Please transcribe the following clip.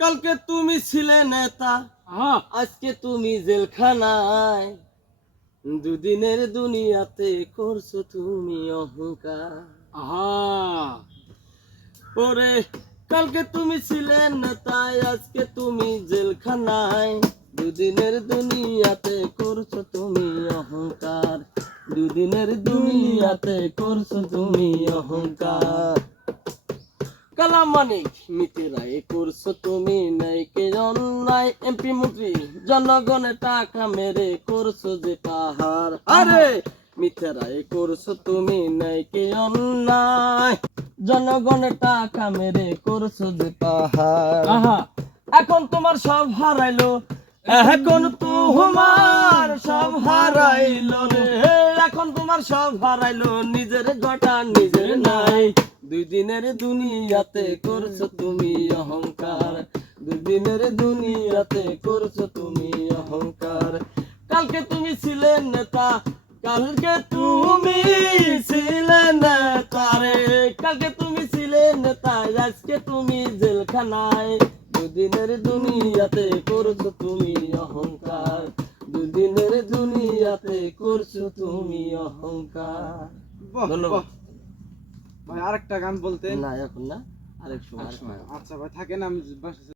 কালকে তুমি ছিলে নেতা, হ্যাঁ আজকে তুমি জেলখানায়। দুদিনের দুনিয়াতে করছো তুমি অহংকার। হ্যাঁ ওরে কালকে তুমি ছিলে নেতা, আজকে তুমি জেলখানায়। দুদিনের দুনিয়াতে করছো তুমি অহংকার। দুদিনের দুনিয়াতে করছো তুমি অহংকার। কালামানিক মিতিরাই করছো তুমি নাইকে অন্যায়। এমপি মন্ত্রী জনগণের টাকা মেরে করছো যে পাহাড়। আরে মিথ্যারাই করছো তুমি নাইকে অন্যায়। জনগণের টাকা মেরে করছো যে পাহাড়। আহা এখন তোমার সব হারাইলো, এখন তোমার সব হারাইলো রে। এখন তোমার সব হারাইলো, নিজের ঘটা নিজের নাই। দুই দিনের দুনিয়াতে করছো তুমি অহংকার। দুই দিনের দুনিয়াতে করছো তুমি অহংকার। কালকে তুমি ছিলে নেতা, কালকে তুমি ছিলে নেতা রে। কালকে তুমি ছিলে নেতা, আজকে তুমি জেলখানায়। দুদিনের দুনিয়াতে করছো তুমি অহংকার। দুদিনের দুনিয়াতে করছো তুমি অহংকার। বাহ ধন্যবাদ। বাহ ভাই, আরেকটা গান বলতেন। না এখন না, আরেক সময়। আচ্ছা ভাই, থাকেন, আমি বাসায়